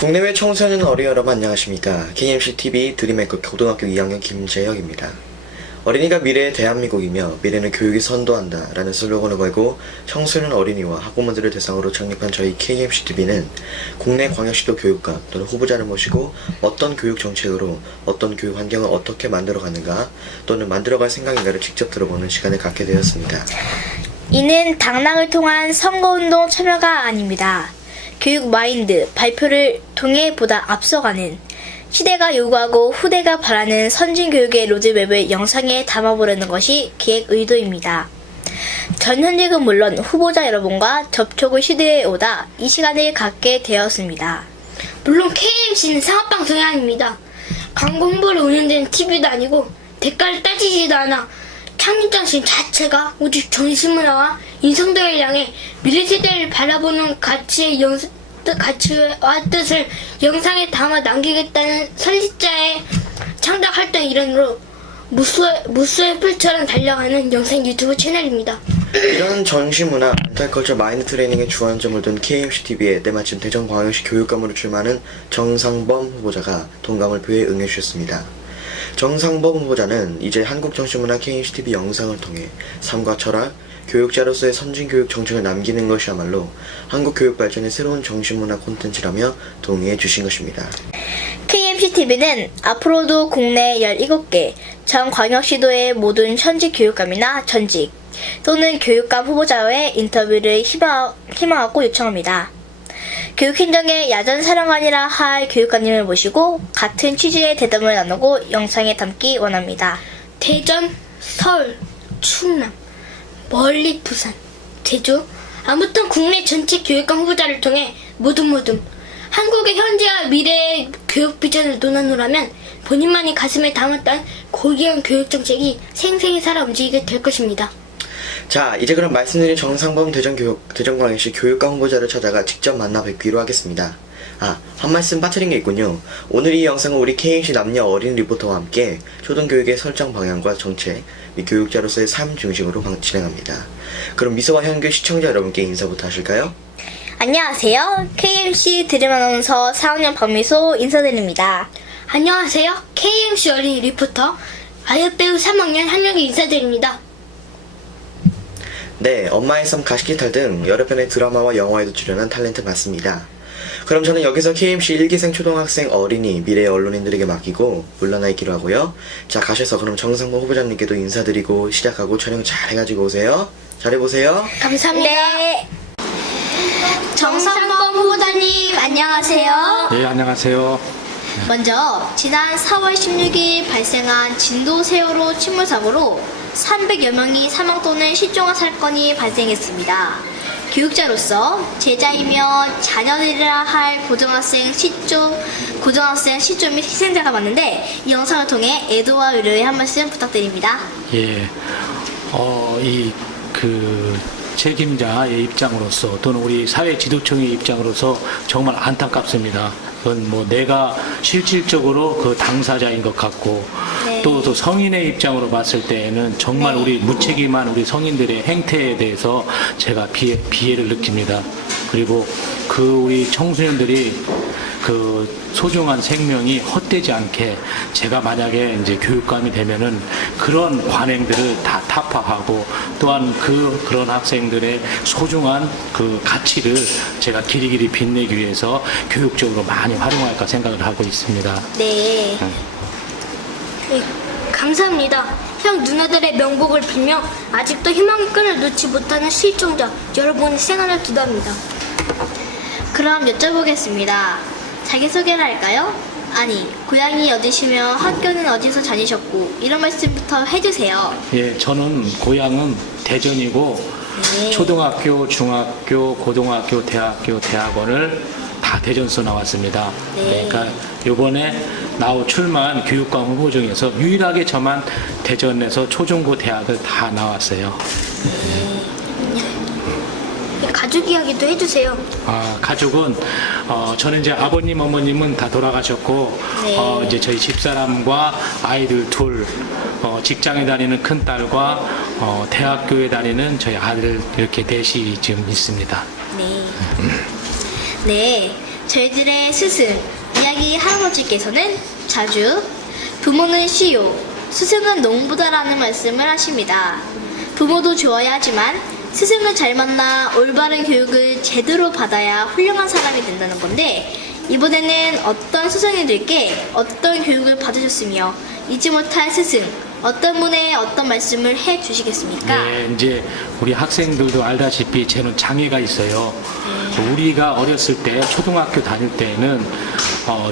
국내외 청소년 어린이 여러분 안녕하십니까. KMCTV 드림메이커 고등학교 2학년 김재혁입니다. 어린이가 미래의 대한민국이며 미래는 교육이 선도한다 라는 슬로건을 걸고 청소년 어린이와 학부모들을 대상으로 창립한 저희 KMCTV는 국내 광역시도 교육감 또는 후보자를 모시고 어떤 교육 정책으로 어떤 교육 환경을 어떻게 만들어가는가 또는 만들어갈 생각인가를 직접 들어보는 시간을 갖게 되었습니다. 이는 당락을 통한 선거운동 참여가 아닙니다. 교육 마인드, 발표를 통해 보다 앞서가는 시대가 요구하고 후대가 바라는 선진교육의 로드맵을 영상에 담아보려는 것이 기획 의도입니다. 전 현직은 물론 후보자 여러분과 접촉을 시도해 오다 이 시간을 갖게 되었습니다. 물론 KMC는 상업방송이 아닙니다. 광고 홍보를 운영되는 TV도 아니고 대가를 따지지도 않아 창립장신 자체가 오직 전시문화와 인성들을 향해 미래세대를 바라보는 가치와 뜻을 영상에 담아 남기겠다는 설립자의 창작 활동 일환으로 무수의 풀처럼 달려가는 영상 유튜브 채널입니다. 이런 전시문화, 멘탈컬처 마인드 트레이닝에 주안점을 둔 KMCTV에 때마침 대전광역시 교육감으로 출마하는 정상범 후보자가 동감을 표해 응해주셨습니다. 정상범 후보자는 이제 한국정신문화 KMCTV 영상을 통해 삶과 철학, 교육자로서의 선진교육 정책을 남기는 것이야말로 한국 교육 발전의 새로운 정신문화 콘텐츠라며 동의해 주신 것입니다. KMCTV는 앞으로도 국내 17개 전 광역시도의 모든 현직 교육감이나 전직 또는 교육감 후보자와의 인터뷰를 희망하고 요청합니다. 교육행정의 야전 사령관이라 할 교육감님을 모시고 같은 취지의 대담을 나누고 영상에 담기 원합니다. 대전, 서울, 충남, 멀리 부산, 제주, 아무튼 국내 전체 교육감 후보자를 통해 모두 한국의 현재와 미래의 교육 비전을 논하노라면 본인만이 가슴에 담았던 고귀한 교육 정책이 생생히 살아 움직이게 될 것입니다. 자, 이제 그럼 말씀드린 정상범 대전광역시 교육감 후보자를 찾아가 직접 만나 뵙기로 하겠습니다. 한 말씀 빠뜨린 게 있군요. 오늘 이 영상은 우리 KMC 남녀 어린 리포터와 함께 초등교육의 설정 방향과 정책, 및 교육자로서의 삶 중심으로 진행합니다. 그럼 미소와 현규 시청자 여러분께 인사부터 하실까요? 안녕하세요. KMC 드림 아나운서 4학년 박미소 인사드립니다. 안녕하세요. KMC 어린이 리포터 아역배우 3학년 한영기 인사드립니다. 네, 엄마의 섬 가시기탈 등 여러 편의 드라마와 영화에도 출연한 탤런트 맞습니다. 그럼 저는 여기서 KMC 1기생 초등학생 어린이 미래의 언론인들에게 맡기고 물러나 있기로 하고요. 자, 가셔서 그럼 정상범 후보자님께도 인사드리고 시작하고 촬영 잘 해가지고 오세요. 잘해보세요. 감사합니다. 네. 정상범 후보자님 안녕하세요. 예, 안녕하세요. 먼저 지난 4월 16일 발생한 진도 세월호 침몰 사고로 300여 명이 사망 또는 실종한 사건이 발생했습니다. 교육자로서 제자이며 자녀들이라 할 고등학생 실종 및 희생자가 많은데 이 영상을 통해 애도와 위로의 한 말씀 부탁드립니다. 예, 책임자의 입장으로서 또는 우리 사회 지도층의 입장으로서 정말 안타깝습니다. 그건 내가 실질적으로 그 당사자인 것 같고 네. 또 성인의 입장으로 봤을 때에는 정말 네. 우리 무책임한 우리 성인들의 행태에 대해서 제가 비애를 느낍니다. 그리고 우리 청소년들이 그 소중한 생명이 헛되지 않게 제가 만약에 이제 교육감이 되면은 그런 관행들을 다 타파하고 또한 그런 학생들의 소중한 그 가치를 제가 길이길이 빛내기 위해서 교육적으로 많이 활용할까 생각을 하고 있습니다. 네. 네, 감사합니다. 형 누나들의 명복을 빌며 아직도 희망의 끈을 놓지 못하는 실종자 여러분의 생활을 기도합니다. 그럼 여쭤보겠습니다. 자기소개를 할까요? 아니, 고향이 어디시며 학교는 어디서 다니셨고 이런 말씀부터 해주세요. 예, 저는 고향은 대전이고 네. 초등학교, 중학교, 고등학교, 대학원을 다 대전서 나왔습니다. 네. 그러니까 이번에 출마한 교육감 후보 중에서 유일하게 저만 대전에서 초중고 대학을 다 나왔어요. 가족 이야기도 해주세요. 가족은 저는 이제 아버님, 어머님은 다 돌아가셨고 네. 이제 저희 집사람과 아이들 둘, 직장에 다니는 큰 딸과 대학교에 다니는 저희 아들 이렇게 넷이 지금 있습니다. 네. 네. 저희들의 스승, 이야기 할아버지께서는 자주 부모는 시요, 스승은 농부다라는 말씀을 하십니다. 부모도 좋아야 하지만 스승을 잘 만나 올바른 교육을 제대로 받아야 훌륭한 사람이 된다는 건데, 이번에는 어떤 스승님들께 어떤 교육을 받으셨으며 잊지 못할 스승, 어떤 분의 어떤 말씀을 해 주시겠습니까? 네, 이제 우리 학생들도 알다시피 저는 장애가 있어요. 우리가 어렸을 때 초등학교 다닐 때는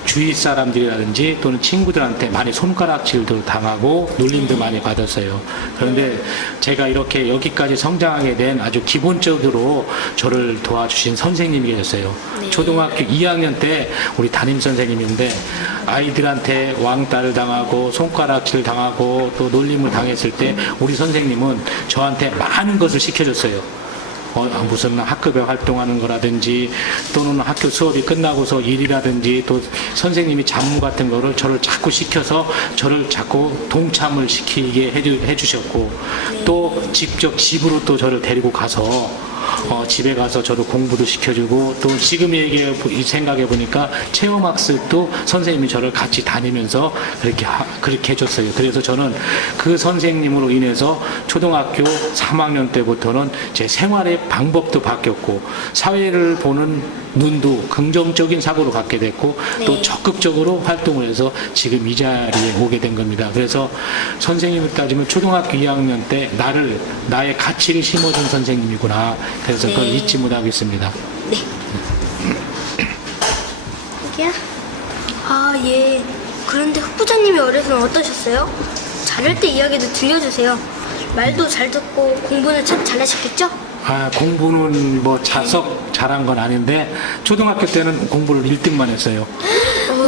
주위 사람들이라든지 또는 친구들한테 많이 손가락질도 당하고 놀림도 많이 받았어요. 그런데 제가 이렇게 여기까지 성장하게 된 아주 기본적으로 저를 도와주신 선생님이 계셨어요. 초등학교 2학년 때 우리 담임 선생님인데 아이들한테 왕따를 당하고 손가락질 당하고 또 놀림을 당했을 때 우리 선생님은 저한테 많은 것을 시켜줬어요. 무슨 학급에 활동하는 거라든지 또는 학교 수업이 끝나고서 일이라든지 또 선생님이 잡무 같은 거를 저를 자꾸 시켜서 저를 자꾸 동참을 시키게 해주셨고 또 직접 집으로 또 저를 데리고 가서 집에 가서 저도 공부도 시켜주고 또 지금 생각해 보니까 체험학습도 선생님이 저를 같이 다니면서 그렇게 해줬어요. 그래서 저는 그 선생님으로 인해서 초등학교 3학년 때부터는 제 생활의 방법도 바뀌었고 사회를 보는 눈도 긍정적인 사고로 갖게 됐고 또 적극적으로 활동을 해서 지금 이 자리에 오게 된 겁니다. 그래서 선생님을 따지면 초등학교 2학년 때 나의 가치를 심어준 선생님이구나. 그래서 그걸 잊지 못하겠습니다. 네. 여기야? 아, 예. 그런데 후보자님이 어려서는 어떠셨어요? 잘할 때 이야기도 들려주세요. 말도 잘 듣고 공부는 참 잘하셨겠죠? 공부는 뭐 잘한 건 아닌데 초등학교 때는 공부를 1등만 했어요.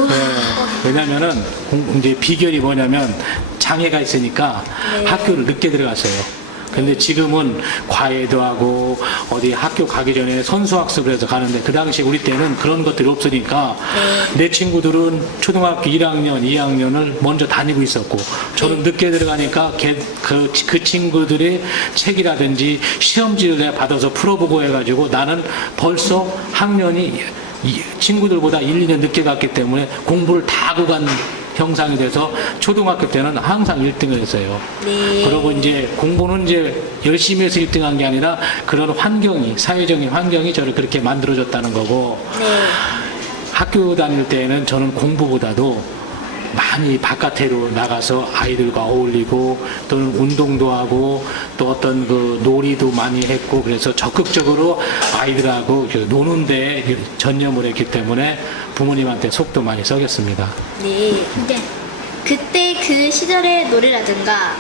네, 왜냐면은 이제 비결이 뭐냐면 장애가 있으니까 학교를 늦게 들어갔어요. 근데 지금은 과외도 하고 어디 학교 가기 전에 선수학습을 해서 가는데 그 당시 우리 때는 그런 것들이 없으니까 내 친구들은 초등학교 1학년, 2학년을 먼저 다니고 있었고 저는 늦게 들어가니까 그 친구들의 책이라든지 시험지를 내가 받아서 풀어보고 해가지고 나는 벌써 학년이 친구들보다 1, 2년 늦게 갔기 때문에 공부를 다 하고 간 형상이 돼서 초등학교 때는 항상 1등을 했어요. 그리고 이제 공부는 이제 열심히 해서 1등한 게 아니라 그런 사회적인 환경이 저를 그렇게 만들어줬다는 거고 학교 다닐 때는 저는 공부보다도 많이 바깥으로 나가서 아이들과 어울리고 또는 운동도 하고 또 어떤 그 놀이도 많이 했고 그래서 적극적으로 아이들하고 노는 데 전념을 했기 때문에 부모님한테 속도 많이 썩였습니다. 네. 그때 그 시절의 노래라든가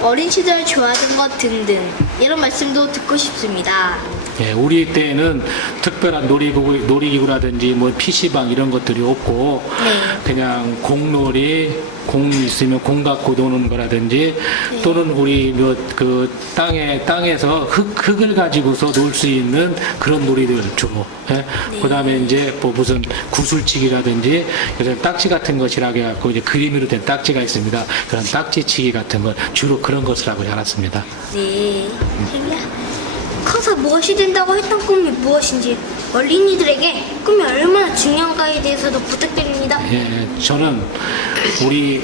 어린 시절 좋아하던 것 등등 이런 말씀도 듣고 싶습니다. 예, 우리 때는 특별한 놀이기구라든지 뭐 PC방 이런 것들이 없고 그냥 공놀이, 공 있으면 공 갖고 노는 거라든지 또는 우리 그 땅에서 흙을 가지고서 놀 수 있는 그런 놀이들 주로. 그다음에 이제 뭐 무슨 구슬치기라든지 요새 딱지 같은 것이라고 해갖고 이제 그림으로 된 딱지가 있습니다. 그런 딱지치기 같은 건 주로 그런 것을 하고 자랐습니다. 네. 커서 무엇이 된다고 했던 꿈이 무엇인지 어린이들에게 꿈이 얼마나 중요한가에 대해서도 부탁드립니다. 예, 저는 우리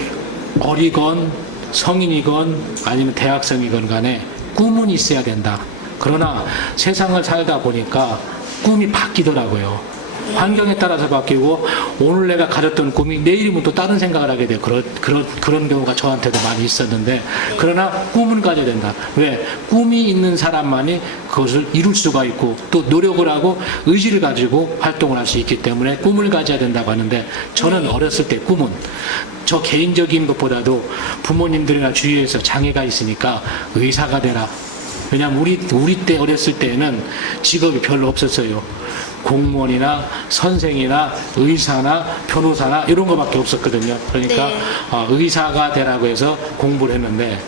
어리건 성인이건 아니면 대학생이건 간에 꿈은 있어야 된다. 그러나 세상을 살다 보니까 꿈이 바뀌더라고요. 환경에 따라서 바뀌고 오늘 내가 가졌던 꿈이 내일이면 또 다른 생각을 하게 돼요. 그런 경우가 저한테도 많이 있었는데 그러나 꿈은 가져야 된다. 왜? 꿈이 있는 사람만이 그것을 이룰 수가 있고 또 노력을 하고 의지를 가지고 활동을 할 수 있기 때문에 꿈을 가져야 된다고 하는데 저는 어렸을 때 꿈은 저 개인적인 것보다도 부모님들이나 주위에서 장애가 있으니까 의사가 되라. 왜냐하면 우리 때 어렸을 때는 직업이 별로 없었어요. 공무원이나 선생이나 의사나 변호사나 이런 거밖에 없었거든요. 그러니까 의사가 되라고 해서 공부를 했는데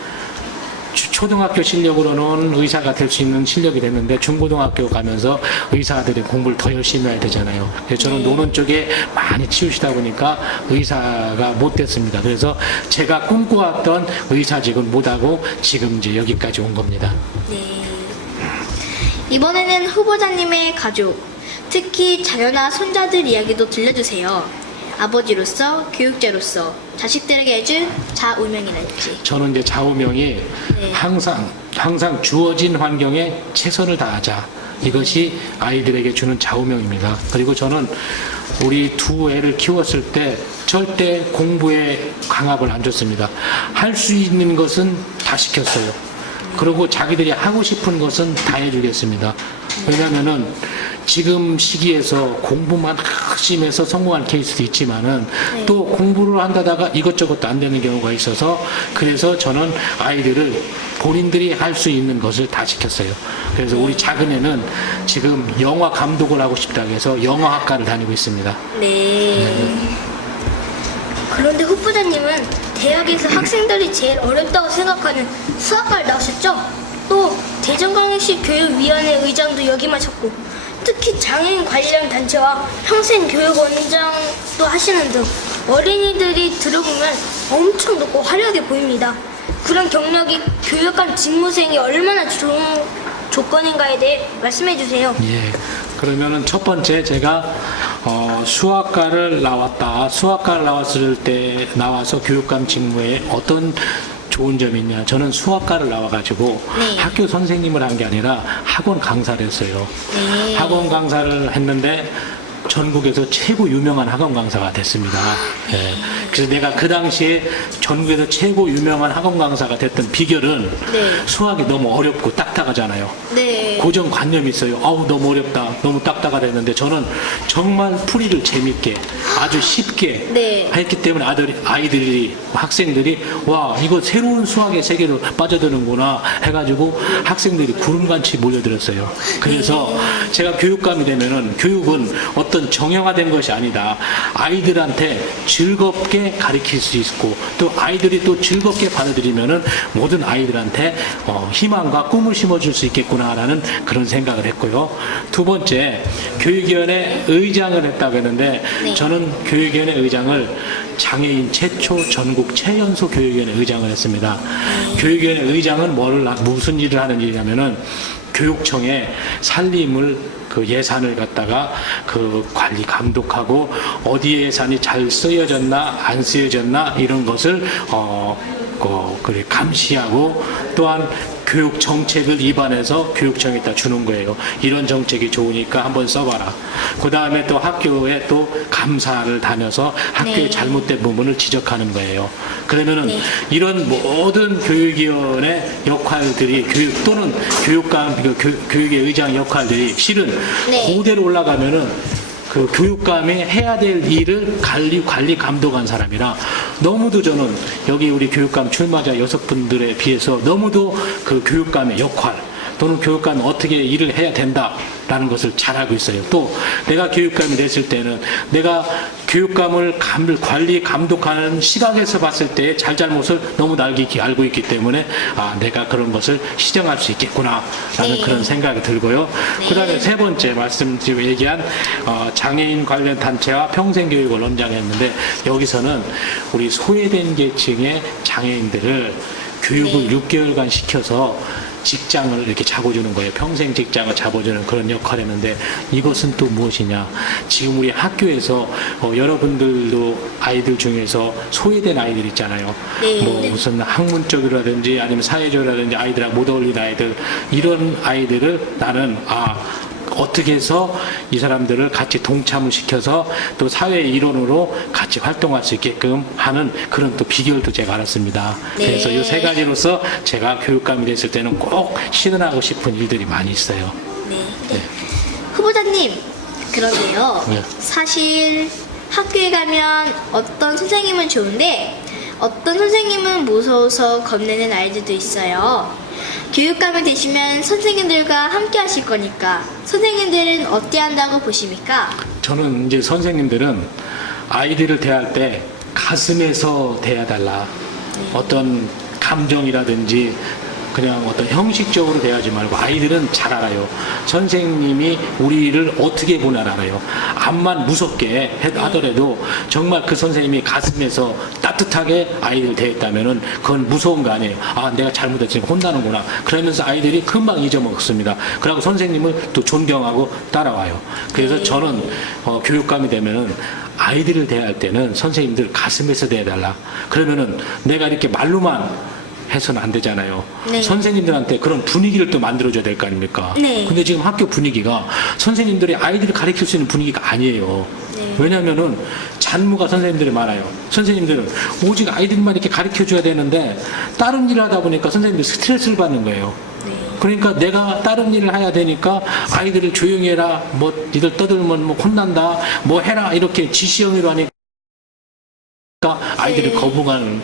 초등학교 실력으로는 의사가 될 수 있는 실력이 됐는데 중고등학교 가면서 의사들이 공부를 더 열심히 해야 되잖아요. 그래서 저는 노는 쪽에 많이 치우시다 보니까 의사가 못 됐습니다. 그래서 제가 꿈꿔왔던 의사직은 못하고 지금 이제 여기까지 온 겁니다. 네. 이번에는 후보자님의 가족, 특히 자녀나 손자들 이야기도 들려주세요. 아버지로서, 교육자로서 자식들에게 해준 좌우명이랄지. 저는 이제 좌우명이 네. 항상 주어진 환경에 최선을 다하자. 이것이 아이들에게 주는 좌우명입니다. 그리고 저는 우리 두 애를 키웠을 때 절대 공부에 강압을 안 줬습니다. 할 수 있는 것은 다 시켰어요. 그리고 자기들이 하고 싶은 것은 다 해주겠습니다. 왜냐면은 지금 시기에서 공부만 열심히 해서 성공한 케이스도 있지만은 또 공부를 한다다가 이것저것도 안 되는 경우가 있어서 그래서 저는 아이들을 본인들이 할 수 있는 것을 다 시켰어요. 그래서 우리 작은 애는 지금 영화 감독을 하고 싶다고 해서 영화학과를 다니고 있습니다. 네. 그런데 후보자님은 대학에서 학생들이 제일 어렵다고 생각하는 수학과를 나오셨죠? 또 대전광역시 교육위원회 의장도 역임하셨고 특히 장애인 관련 단체와 평생교육원장도 하시는 등 어린이들이 들어보면 엄청 높고 화려하게 보입니다. 그런 경력이 교육감 직무수행에 얼마나 좋은 조건인가에 대해 말씀해 주세요. 예. 그러면은 첫 번째 제가 수학과를 나왔다. 수학과를 나왔을 때 나와서 교육감 직무에 어떤 좋은 점이 있냐. 저는 수학과를 나와가지고 네. 학교 선생님을 한 게 아니라 학원 강사를 했어요. 네. 학원 강사를 했는데 전국에서 최고 유명한 학원 강사가 됐습니다. 예. 그래서 내가 그 당시에 전국에서 최고 유명한 학원 강사가 됐던 비결은 네. 수학이 너무 어렵고 딱딱하잖아요. 네. 고정관념이 있어요. 아우 너무 어렵다, 너무 딱딱하다 했는데 저는 정말 풀이를 재밌게 아주 쉽게 네. 했기 때문에 아이들이 학생들이 와 이거 새로운 수학의 세계로 빠져드는구나 해가지고 학생들이 구름같이 몰려들었어요. 그래서 제가 교육감이 되면은 교육은 어떤 정형화된 것이 아니다. 아이들한테 즐겁게 가르칠 수 있고 또 아이들이 또 즐겁게 받아들이면은 모든 아이들한테 희망과 꿈을 심어줄 수 있겠구나라는 그런 생각을 했고요. 두 번째 교육위원회 의장을 했다고 했는데 네. 저는 교육위원회 의장을 장애인 최초 전국 최연소 교육위원회 의장을 했습니다. 교육위원회 의장은 무슨 일을 하는 일이냐면은 교육청에 살림을 그 예산을 갖다가 그 관리 감독하고 어디에 예산이 잘 쓰여졌나 안 쓰여졌나 이런 것을 그래 감시하고 또한 교육 정책을 입안해서 교육청에다 주는 거예요. 이런 정책이 좋으니까 한번 써봐라. 그 다음에 또 학교에 또 감사를 다녀서 학교의 네. 잘못된 부분을 지적하는 거예요. 그러면은 네. 이런 모든 교육위원회 역할들이 교육 또는 교육감 교육의 의장 역할들이 실은 네. 그대로 올라가면은 그 교육감이 해야 될 일을 관리 감독한 사람이라 너무도 저는 여기 우리 교육감 출마자 6분들에 비해서 너무도 그 교육감의 역할 또는 교육감이 어떻게 일을 해야 된다라는 것을 잘 알고 있어요. 또 내가 교육감이 됐을 때는 내가 교육감을 관리 감독하는 시각에서 봤을 때 잘잘못을 너무 알고 있기 때문에 내가 그런 것을 시정할 수 있겠구나라는 네. 그런 생각이 들고요. 네. 그다음에 세 번째 말씀 지금 얘기한 장애인 관련 단체와 평생교육을 원장했는데 여기서는 우리 소외된 계층의 장애인들을 교육을 네. 6개월간 시켜서 직장을 이렇게 잡아주는 거예요. 평생 직장을 잡아주는 그런 역할을 했는데 이것은 또 무엇이냐. 지금 우리 학교에서 여러분들도 아이들 중에서 소외된 아이들 있잖아요. 네. 뭐 무슨 학문 쪽이라든지 아니면 사회적이라든지 아이들하고 못 어울리는 아이들 이런 아이들을 나는 어떻게 해서 이 사람들을 같이 동참을 시켜서 또 사회 일원으로 같이 활동할 수 있게끔 하는 그런 또 비결도 제가 알았습니다. 네. 그래서 이 세 가지로서 제가 교육감이 됐을 때는 꼭 실현하고 싶은 일들이 많이 있어요. 네. 네. 후보자님, 그런데요. 네. 사실 학교에 가면 어떤 선생님은 좋은데 어떤 선생님은 무서워서 겁내는 아이들도 있어요. 교육감이 되시면 선생님들과 함께 하실 거니까 선생님들은 어때야 한다고 보십니까? 저는 이제 선생님들은 아이들을 대할 때 가슴에서 대해달라. 어떤 감정이라든지 그냥 어떤 형식적으로 대하지 말고 아이들은 잘 알아요. 선생님이 우리를 어떻게 보나 알아요. 암만 무섭게 하더라도 정말 그 선생님이 가슴에서 딱 따뜻하게 아이들 대했다면은 그건 무서운 거 아니에요. 아, 내가 잘못했으니까 혼나는구나. 그러면서 아이들이 금방 잊어먹습니다. 그리고 선생님을 또 존경하고 따라와요. 그래서 저는 교육감이 되면은 아이들을 대할 때는 선생님들 가슴에서 대해달라. 그러면은 내가 이렇게 말로만 해서는 안 되잖아요. 네. 선생님들한테 그런 분위기를 또 만들어줘야 될 거 아닙니까? 네. 근데 지금 학교 분위기가 선생님들이 아이들을 가르칠 수 있는 분위기가 아니에요. 네. 왜냐면은 잔무가 선생님들이 많아요. 선생님들은 오직 아이들만 이렇게 가르쳐 줘야 되는데 다른 일을 하다 보니까 선생님들이 스트레스를 받는 거예요. 그러니까 내가 다른 일을 해야 되니까 아이들을 조용히 해라, 뭐 니들 떠들면 뭐 혼난다, 뭐 해라 이렇게 지시형으로 하니까 아이들이 거부감을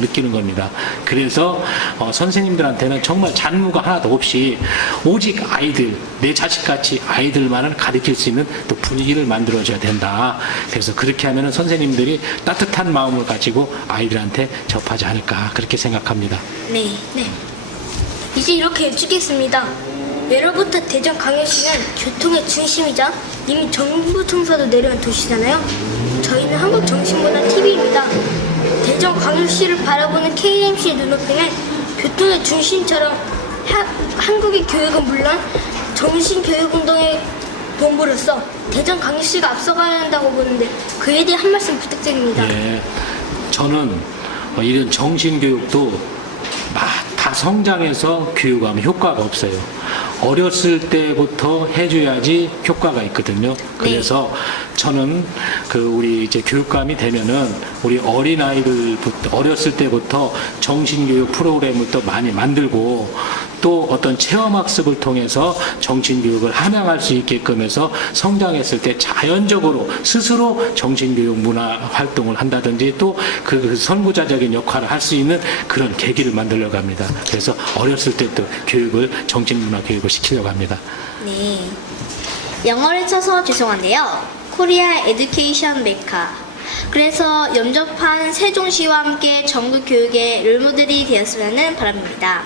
느끼는 겁니다. 그래서 선생님들한테는 정말 잔무가 하나도 없이 오직 아이들, 내 자식같이 아이들만을 가르칠 수 있는 또 분위기를 만들어줘야 된다. 그래서 그렇게 하면은 선생님들이 따뜻한 마음을 가지고 아이들한테 접하지 않을까 그렇게 생각합니다. 네. 네. 이제 이렇게 여쭙겠습니다. 예로부터 대전광역시는 교통의 중심이자 이미 정부 청사도 내려온 도시잖아요. 저희는 한국정신문화TV입니다. 대전광역시를 바라보는 KMC의 눈높이는 교통의 중심처럼 한국의 교육은 물론 정신교육운동의 본부로서 대전광역시가 앞서가야 한다고 보는데 그에 대해 한 말씀 부탁드립니다. 예, 저는 이런 정신교육도 다 성장해서 교육하면 효과가 없어요. 어렸을 때부터 해줘야지 효과가 있거든요. 그래서 저는 우리 이제 교육감이 되면은 우리 어린아이들부터 어렸을 때부터 정신교육 프로그램을 또 많이 만들고 또 어떤 체험학습을 통해서 정신교육을 함양할 수 있게끔 해서 성장했을 때 자연적으로 스스로 정신교육 문화 활동을 한다든지 또 그 선구자적인 역할을 할 수 있는 그런 계기를 만들려고 합니다. 그래서 어렸을 때부터 교육을 정신문화 교육을 시키려고 합니다. 네. 영어를 쳐서 죄송한데요. 코리아 에듀케이션 메카. 그래서 염접한 세종시와 함께 전국 교육의 롤모델이 되었으면 바랍니다.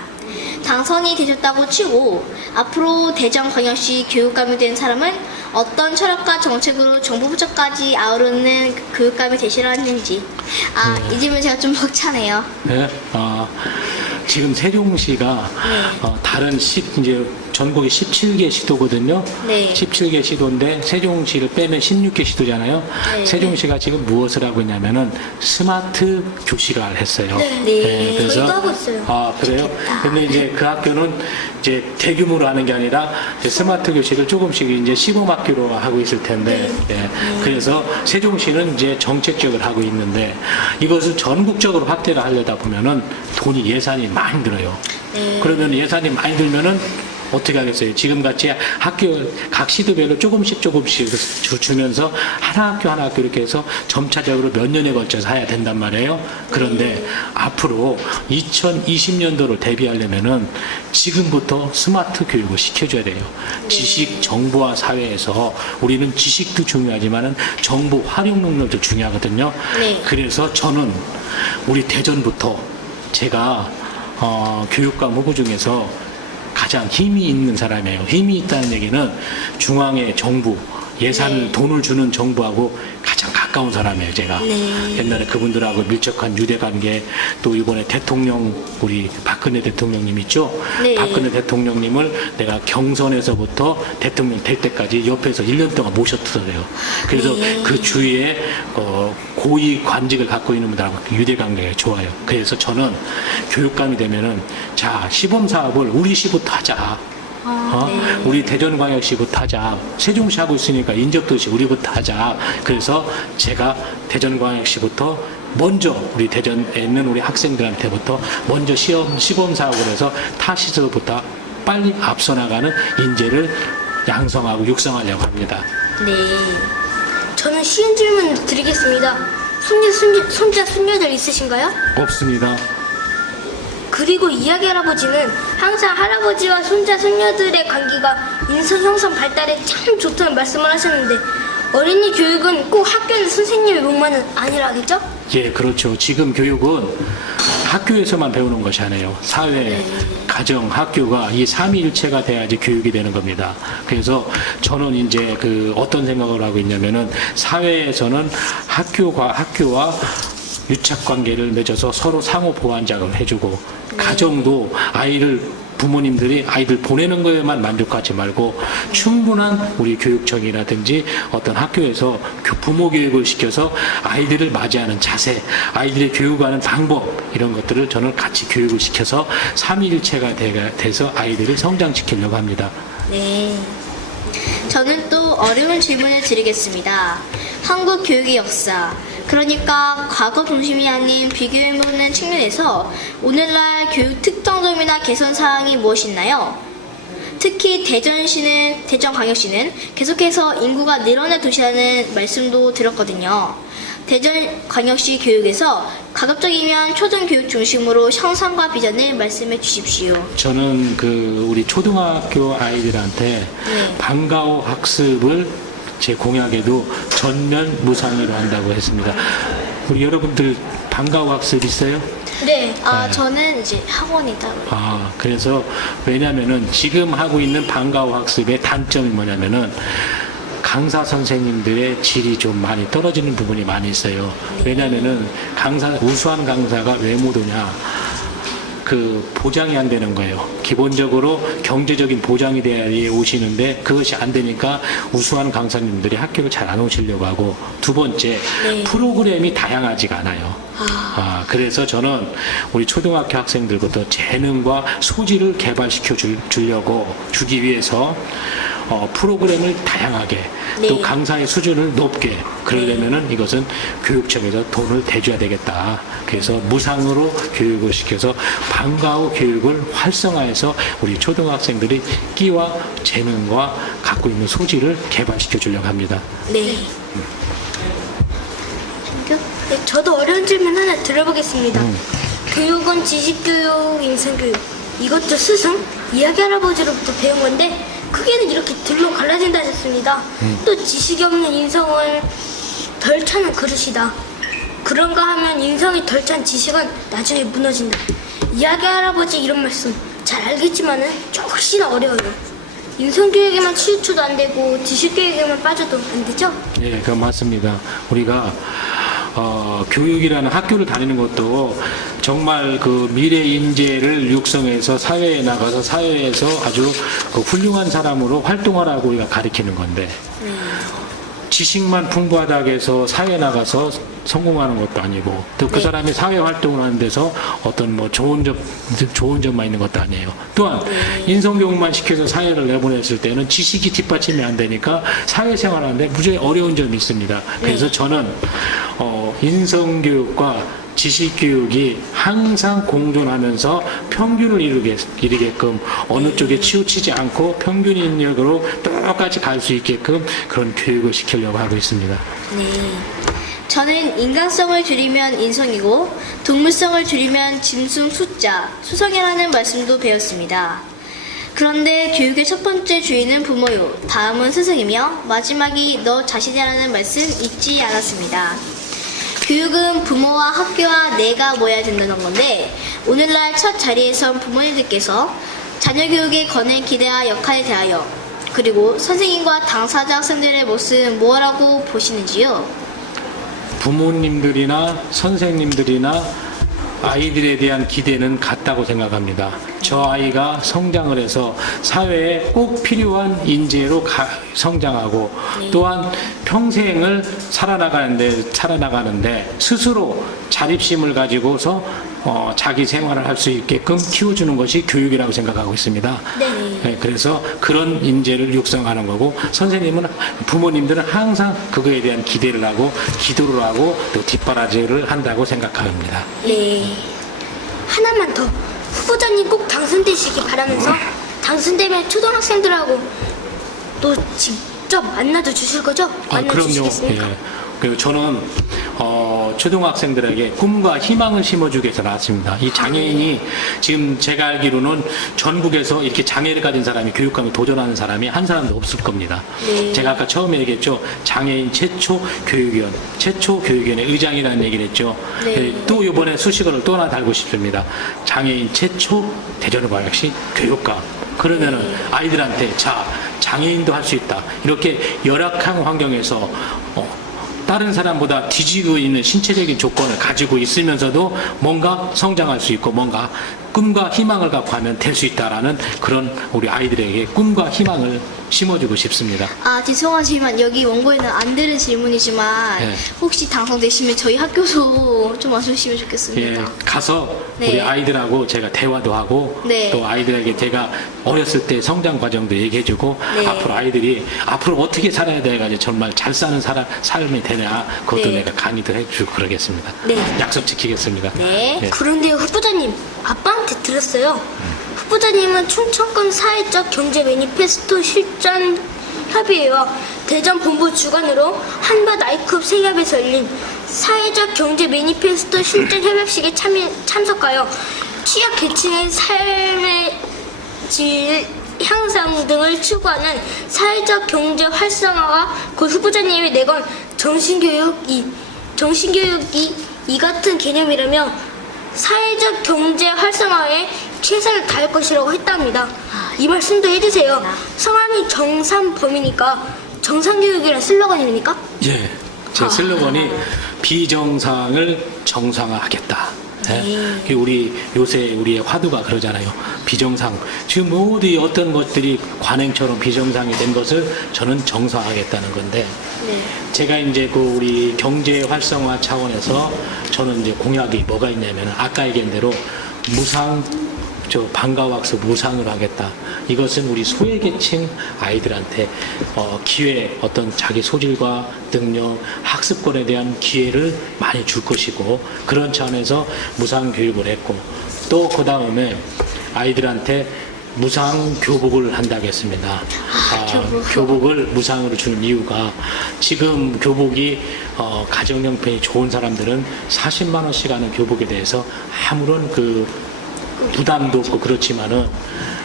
당선이 되셨다고 치고 앞으로 대전광역시 교육감이 된 사람은 어떤 철학과 정책으로 정부 부처까지 아우르는 교육감이 되시라는지 이 질문 제가 좀 벅차네요. 네, 지금 세종시가 다른 이제 전국이 17개 시도거든요. 네. 17개 시도인데 세종시를 빼면 16개 시도잖아요. 네. 세종시가 지금 무엇을 하고 있냐면은 스마트 교실을 했어요. 네. 저희도 하고 있어요. 아, 그래요? 근데 이제 그 학교는 이제 대규모로 하는 게 아니라 이제 스마트 교실을 조금씩 이제 시범학교로 하고 있을 텐데, 예. 그래서 세종시는 이제 정책적으로 하고 있는데 이것을 전국적으로 확대를 하려다 보면은 돈이 예산이 많이 들어요. 그러면 예산이 많이 들면은 어떻게 하겠어요? 지금같이 학교 각 시도별로 조금씩 주면서 하나 학교 이렇게 해서 점차적으로 몇 년에 걸쳐서 해야 된단 말이에요. 그런데 앞으로 2020년도를 대비하려면은 지금부터 스마트 교육을 시켜줘야 돼요. 지식 정보화 사회에서 우리는 지식도 중요하지만은 정보 활용 능력도 중요하거든요. 그래서 저는 우리 대전부터 제가 교육감 후보 중에서 가장 힘이 있는 사람이에요. 힘이 있다는 얘기는 중앙의 정부, 예산을 돈을 주는 정부하고 가장 가까운 사람이에요. 제가 옛날에 그분들하고 밀접한 유대관계, 또 이번에 대통령 우리 박근혜 대통령님 있죠. 박근혜 대통령님을 내가 경선에서부터 대통령 될 때까지 옆에서 1년 동안 모셨어요. 그래서 그 주위에 고위 관직을 갖고 있는 분들하고 유대관계가 좋아요. 그래서 저는 교육감이 되면은 자, 시범 사업을 우리 시부터 하자. 우리 대전광역시부터 하자. 세종시 하고 있으니까 인접도시 우리부터 하자. 그래서 제가 대전광역시부터 먼저 우리 대전에 있는 우리 학생들한테부터 먼저 시범 사업을 해서 타 시설부터 빨리 앞서 나가는 인재를 양성하고 육성하려고 합니다. 네. 저는 쉬운 질문 드리겠습니다. 손자, 손녀들 있으신가요? 없습니다. 그리고 이야기 할아버지는 항상 할아버지와 손자, 손녀들의 관계가 인성 형성 발달에 참 좋다는 말씀을 하셨는데 어린이 교육은 꼭 학교에서 선생님의 목만은 아니라겠죠? 예, 그렇죠. 지금 교육은 학교에서만 배우는 것이 아니에요. 사회, 가정, 학교가 이 삼위일체가 돼야지 교육이 되는 겁니다. 그래서 저는 이제 어떤 생각을 하고 있냐면은 사회에서는 학교와 유착 관계를 맺어서 서로 상호 보완작을 해주고 가정도 부모님들이 아이들 보내는 거에만 만족하지 말고 충분한 우리 교육청이라든지 어떤 학교에서 부모 교육을 시켜서 아이들을 맞이하는 자세, 아이들의 교육하는 방법 이런 것들을 저는 같이 교육을 시켜서 삼위일체가 돼서 아이들을 성장시키려고 합니다. 네. 저는 또 어려운 질문을 드리겠습니다. 한국 교육의 역사, 그러니까 과거 중심이 아닌 비교해보는 측면에서 오늘날 교육 특정점이나 개선 사항이 무엇이 있나요? 특히 대전광역시는 계속해서 인구가 늘어난 도시라는 말씀도 들었거든요. 대전광역시 교육에서 가급적이면 초등교육 중심으로 형상과 비전을 말씀해 주십시오. 저는 우리 초등학교 아이들한테 방과후 학습을 제 공약에도 전면 무상으로 한다고 했습니다. 우리 여러분들 방과후 학습 있어요? 네. 저는 이제 학원이 따로. 그래서 왜냐면은 지금 하고 있는 방과후 학습의 단점이 뭐냐면은 강사 선생님들의 질이 좀 많이 떨어지는 부분이 많이 있어요. 왜냐면은 우수한 강사가 왜 못 오냐? 보장이 안 되는 거예요. 기본적으로 경제적인 보장이 돼야 오시는데 그것이 안 되니까 우수한 강사님들이 학교를 잘 안 오시려고 하고, 두 번째, 프로그램이 다양하지가 않아요. 그래서 저는 우리 초등학교 학생들부터 재능과 소질을 개발시켜 주기 위해서 프로그램을 다양하게 또 강사의 수준을 높게 그러려면은 이것은 교육청에서 돈을 대줘야 되겠다. 그래서 무상으로 교육을 시켜서 방과후 교육을 활성화해서 우리 초등학생들이 끼와 재능과 갖고 있는 소질을 개발시켜 주려고 합니다. 네. 네, 저도 어려운 질문 하나 들어보겠습니다. 교육은 지식교육, 인성교육, 이것도 스승, 이야기 할아버지로부터 배운 건데 크게는 이렇게 둘로 갈라진다 하셨습니다. 또 지식이 없는 인성을 덜 차는 그릇이다. 그런가 하면 인성이 덜 찬 지식은 나중에 무너진다. 이야기 할아버지 이런 말씀 잘 알겠지만은 혹시나 어려워요. 인성교육에만 치우쳐도 안 되고 지식교육에만 빠져도 안 되죠? 예, 그건 맞습니다. 우리가 교육이라는 학교를 다니는 것도 정말 미래 인재를 육성해서 사회에 나가서 사회에서 아주 훌륭한 사람으로 활동하라고 우리가 가르치는 건데, 지식만 풍부하다고 해서 사회에 나가서 성공하는 것도 아니고, 또 그 사람이 사회 활동을 하는 데서 어떤 좋은 점만 있는 것도 아니에요. 또한 인성교육만 시켜서 사회를 내보냈을 때는 지식이 뒷받침이 안 되니까 사회생활 하는데 무지하게 어려운 점이 있습니다. 그래서 저는 인성교육과 지식교육이 항상 공존하면서 평균을 이루게끔 어느 쪽에 치우치지 않고 평균 인력으로 똑같이 갈 수 있게끔 그런 교육을 시키려고 하고 있습니다. 네. 저는 인간성을 줄이면 인성이고 동물성을 줄이면 짐승 수성이라는 말씀도 배웠습니다. 그런데 교육의 첫 번째 주인은 부모요, 다음은 스승이며 마지막이 너 자신이라는 말씀 잊지 않았습니다. 교육은 부모와 학교와 내가 모여야 된다는 건데, 오늘날 첫 자리에 선 부모님들께서 자녀 교육에 거는 기대와 역할에 대하여, 그리고 선생님과 당사자 학생들의 모습 뭐라고 보시는지요? 부모님들이나 선생님들이나 아이들에 대한 기대는 같다고 생각합니다. 저 아이가 성장을 해서 사회에 꼭 필요한 인재로 성장하고, 또한 평생을 살아나가는데 스스로 자립심을 가지고서 자기 생활을 할 수 있게끔 키워주는 것이 교육이라고 생각하고 있습니다. 네, 그래서 그런 인재를 육성하는 거고, 부모님들은 항상 그거에 대한 기대를 하고 기도를 하고 또 뒷바라지를 한다고 생각합니다. 네. 하나만 더, 후보자님 꼭 당선되시기 바라면서 당선되면 초등학생들하고 또 직접 만나도 주실 거죠? 그럼요. 만나주시겠습니까? 예. 그리고 저는 초등학생들에게 꿈과 희망을 심어주기 위해서 나왔습니다. 이 장애인이 지금 제가 알기로는 전국에서 이렇게 장애를 가진 사람이 교육감에 도전하는 사람이 한 사람도 없을 겁니다. 제가 아까 처음에 얘기했죠. 장애인 최초 교육위원회 의장이라는 얘기를 했죠. 또 이번에 수식어를 또 하나 달고 싶습니다. 장애인 최초 대전광역시 교육감. 그러면은 아이들한테 장애인도 할 수 있다. 이렇게 열악한 환경에서 다른 사람보다 뒤지고 있는 신체적인 조건을 가지고 있으면서도 뭔가 성장할 수 있고 뭔가 꿈과 희망을 갖고 하면 될 수 있다라는 그런 우리 아이들에게 꿈과 희망을 심어주고 싶습니다. 아, 죄송하지만 여기 원고에는 안 들은 질문이지만 네. 혹시 당선되시면 저희 학교도 좀 와주시면 예, 좋겠습니다. 가서 네. 우리 아이들하고 제가 대화도 하고 네. 또 아이들에게 제가 어렸을 때 성장 과정도 얘기해주고 네. 앞으로 아이들이 앞으로 어떻게 살아야 돼가지고 정말 잘 사는 삶이 되냐 그것도 네. 내가 강의도 해주고 그러겠습니다. 네. 약속 지키겠습니다. 네. 예. 그런데요, 후보자님, 아빠한테 들었어요. 후보자님은 충청권 사회적 경제 매니페스토 실전 협의회와 대전 본부 주관으로 한바 나이컵 세협에서 열린 사회적 경제 매니페스토 실전 협약식에 참석하여 취약 계층의 삶의 질 향상 등을 추구하는 사회적 경제 활성화와 곧 후보자님이 내건 정신교육이 이 같은 개념이라며 사회적 경제 활성화에 최선을 다할 것이라고 했답니다. 이 말씀도 해주세요. 성함이 정삼범이니까 정상교육이라는 슬로건입니까? 예, 제 슬로건이 비정상을 정상화하겠다. 예. 우리 요새 우리의 화두가 그러잖아요. 비정상. 지금 모두 어떤 것들이 관행처럼 비정상이 된 것을 저는 정상화하겠다는 건데, 네. 제가 이제 그 우리 경제 활성화 차원에서 저는 이제 공약이 뭐가 있냐면 아까 얘기한 대로 방과학습 무상으로 하겠다. 이것은 우리 소외계층 아이들한테 기회, 어떤 자기 소질과 능력, 학습권에 대한 기회를 많이 줄 것이고 그런 차원에서 무상 교육을 했고 또 그 다음에 아이들한테 무상 교복을 한다고 했습니다. 교복을 무상으로 주는 이유가 지금 교복이 가정 형편이 좋은 사람들은 40만 원씩 하는 교복에 대해서 아무런 그 부담도 없고 그렇지만은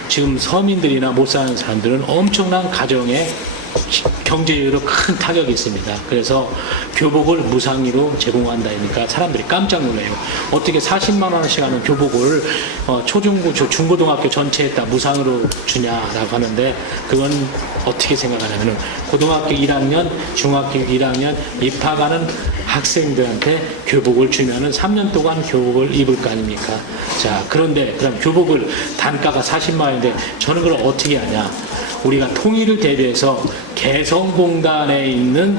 지금 서민들이나 못 사는 사람들은 엄청난 가정에 경제적으로 큰 타격이 있습니다. 그래서 교복을 무상으로 제공한다니까 사람들이 깜짝 놀라요. 어떻게 40만 원씩 하는 교복을 초중고, 중고등학교 전체에다 무상으로 주냐라고 하는데 그건 어떻게 생각하냐면은 고등학교 1학년, 중학교 1학년 입학하는 학생들한테 교복을 주면은 3년 동안 교복을 입을 거 아닙니까? 자, 그런데 그럼 교복을 단가가 40만 원인데 저는 그걸 어떻게 하냐? 우리가 통일을 대비해서 개성공단에 있는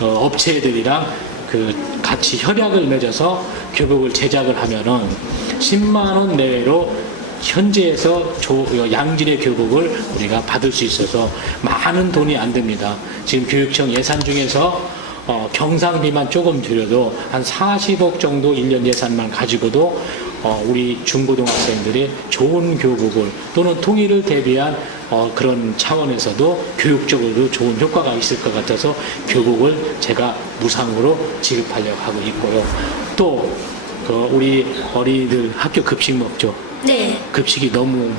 업체들이랑 같이 협약을 맺어서 교복을 제작을 하면은 10만 원 내외로 현지에서 양질의 교복을 우리가 받을 수 있어서 많은 돈이 안 듭니다. 지금 교육청 예산 중에서 경상비만 조금 줄여도 한 40억 정도 1년 예산만 가지고도 우리 중고등학생들이 좋은 교복을 또는 통일을 대비한 그런 차원에서도 교육적으로도 좋은 효과가 있을 것 같아서 교복을 제가 무상으로 지급하려고 하고 있고요. 또 우리 어린이들 학교 급식 먹죠. 네. 급식이 너무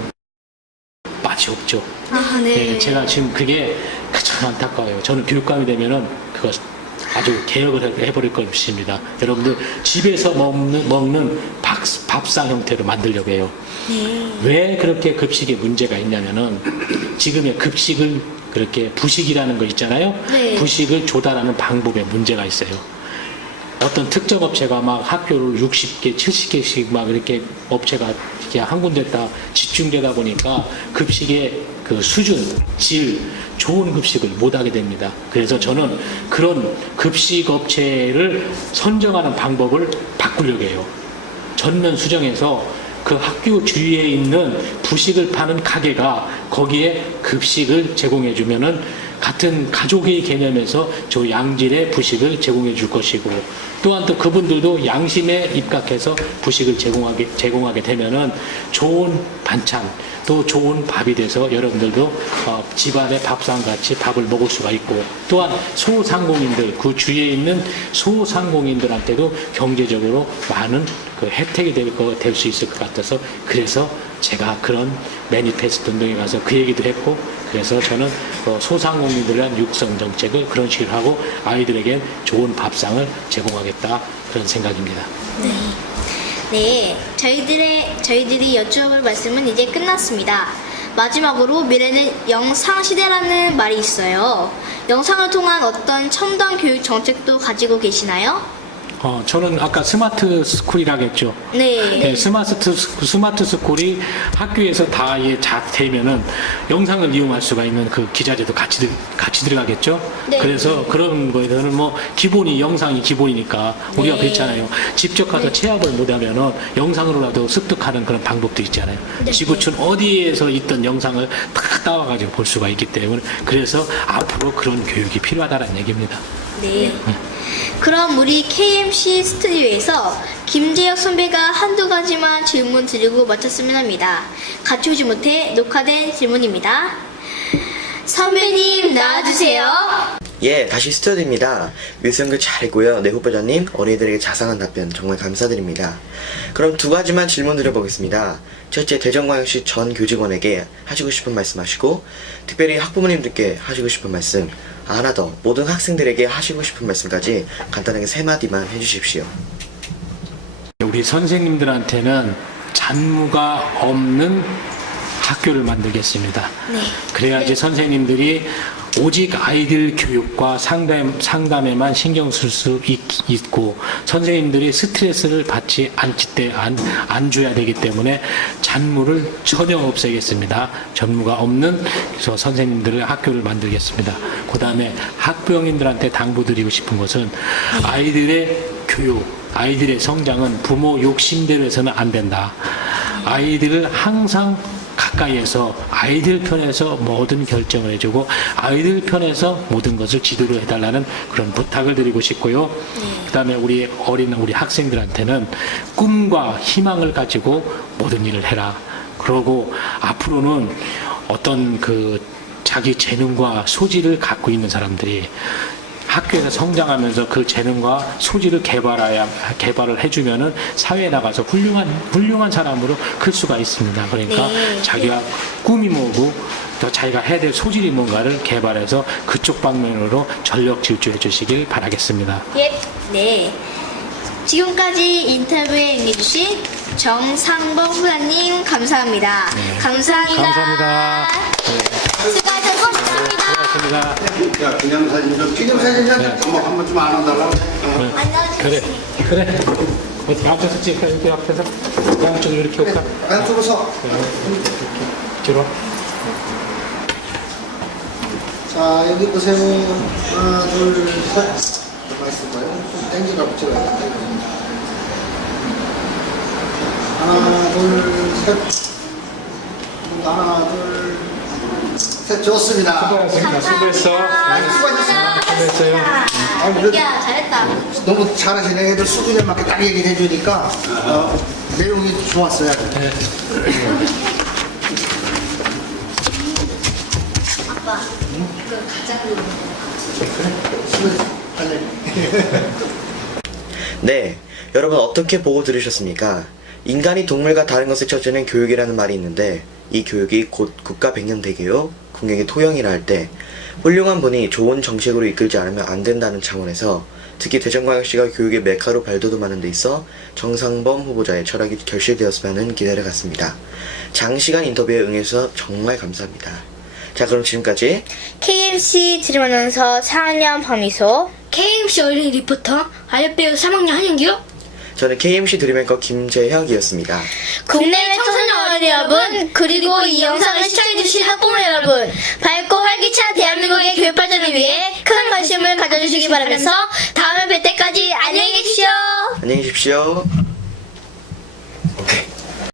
맛이 없죠. 아, 네. 네, 제가 지금 그게 가장 안타까워요. 저는 교육감이 되면은 그거 아주 개혁을 해버릴 것입니다. 여러분들 집에서 먹는 밥상 형태로 만들려고 해요. 네. 왜 그렇게 급식에 문제가 있냐면은 지금의 급식을 그렇게 부식이라는 거 있잖아요. 네. 부식을 조달하는 방법에 문제가 있어요. 어떤 특정 업체가 막 학교를 60개, 70개씩 막 이렇게 업체가 이렇게 한 군데 다 집중되다 보니까 급식의 그 수준, 질, 좋은 급식을 못 하게 됩니다. 그래서 저는 그런 급식 업체를 선정하는 방법을 바꾸려고 해요. 전면 수정해서 그 학교 주위에 있는 부식을 파는 가게가 거기에 급식을 제공해 주면은 같은 가족의 개념에서 저 양질의 부식을 제공해 줄 것이고 또한 또 그분들도 양심에 입각해서 부식을 제공하게 되면은 좋은 반찬 또 좋은 밥이 돼서 여러분들도 집안의 밥상같이 밥을 먹을 수가 있고 또한 소상공인들 그 주위에 있는 소상공인들한테도 경제적으로 많은 그 혜택이 될 수 있을 것 같아서 그래서 제가 그런 매니페스토 운동에 가서 그 얘기도 했고 그래서 저는 소상공인들에 대한 육성 정책을 그런 식으로 하고 아이들에게 좋은 밥상을 제공하겠다 그런 생각입니다. 네, 저희들이 여쭤볼 말씀은 이제 끝났습니다. 마지막으로 미래는 영상 시대라는 말이 있어요. 영상을 통한 어떤 첨단 교육 정책도 가지고 계시나요? 저는 아까 스마트 스쿨이라고 했죠. 네. 스마트 스쿨이 학교에서 다 되면은 영상을 이용할 수가 있는 그 기자재도 같이 들어가겠죠. 네. 그래서 그런 거에 대해서는 뭐 기본이 영상이 기본이니까 우리가 네. 그랬잖아요. 직접 가서 체험을 못하면은 영상으로라도 습득하는 그런 방법도 있잖아요. 네. 지구촌 어디에서 있던 영상을 다 따와가지고 볼 수가 있기 때문에 그래서 앞으로 그런 교육이 필요하다는 얘기입니다. 네. 그럼 우리 KMC 스튜디오에서 김재혁 선배가 한두 가지만 질문 드리고 마쳤으면 합니다. 같이 오지 못해 녹화된 질문입니다. 선배님 나와주세요. 예, 다시 스튜디오입니다. 윌슨글 잘했고요. 네, 후보자님, 어린이들에게 자상한 답변 정말 감사드립니다. 그럼 두 가지만 질문 드려보겠습니다. 첫째, 대전광역시 전 교직원에게 하시고 싶은 말씀 하시고, 특별히 학부모님들께 하시고 싶은 말씀, 하나 더, 모든 학생들에게 하시고 싶은 말씀까지 간단하게 3마디만 해주십시오. 우리 선생님들한테는 잔무가 없는 학교를 만들겠습니다. 네. 그래야지 선생님들이 오직 아이들 교육과 상담에만 신경 쓸 수 있고 선생님들이 스트레스를 받지 안 줘야 되기 때문에 잔무를 전혀 없애겠습니다. 전무가 없는 그래서 선생님들의 학교를 만들겠습니다. 그 다음에 학부형님들한테 당부드리고 싶은 것은 아이들의 교육, 아이들의 성장은 부모 욕심대로 해서는 안 된다. 아이들을 항상 가까이에서 아이들 편에서 모든 결정을 해주고 아이들 편에서 모든 것을 지도를 해달라는 그런 부탁을 드리고 싶고요. 그 다음에 우리 학생들한테는 꿈과 희망을 가지고 모든 일을 해라. 그러고 앞으로는 어떤 그 자기 재능과 소질을 갖고 있는 사람들이 학교에서 성장하면서 그 재능과 소질을 개발을 해주면은 사회에 나가서 훌륭한 사람으로 클 수가 있습니다. 그러니까 네. 자기가 꿈이 뭐고 또 자기가 해야 될 소질이 뭔가를 개발해서 그쪽 방면으로 전력 질주해 주시길 바라겠습니다. 예. 네. 지금까지 인터뷰에 응해주신 정상범 후보자님 감사합니다. 네. 감사합니다. 감사합니다. 수고하셨습니다. 고맙습니다. 야, 기념사진 한번 좀 안아달라고. 그래. 어디 앞에서 찍을까? 여기 앞에서 양쪽으로 이렇게 올까? 안쪽으로 서. 뒤로. 자, 여기 보세요. 하나, 둘, 셋. 뭐가 있을까요? 좀 땡기라고 찍어야겠다. 하나, 둘, 셋. 하나, 둘, 셋. 좋습니다. 수고했어. 수고했어요. 야, 잘했다. 너무 잘하시네. 애들 수준에 맞게 딱 얘기를 해주니까 내용이 좋았어요. 아빠, 그 가장 네, 여러분 어떻게 보고 들으셨습니까? 인간이 동물과 다른 것을 쳐주는 교육이라는 말이 있는데 이 교육이 곧 국가 백년대교육, 국력의 토형이라 할 때 훌륭한 분이 좋은 정책으로 이끌지 않으면 안 된다는 차원에서 특히 대전광역시가 교육의 메카로 발돋움하는 데 있어 정상범 후보자의 철학이 결실되었으면 하는 기대를 갖습니다. 장시간 인터뷰에 응해서 정말 감사합니다. 자, 그럼 지금까지 KMC 드림 아나운서 4학년 박미소, KMC 어린이 리포터 아역배우 3학년 한영규. 저는 KMC 드림앵커 김재혁이었습니다. 국내 청소년 어린이 여러분, 그리고 이 영상을 시청해주신 학부모 여러분, 밝고 활기찬 대한민국의 교육 발전을 위해 큰 관심을 가져주시기 바라면서 다음에 뵐 때까지 안녕히 계십시오. 안녕히 계십시오.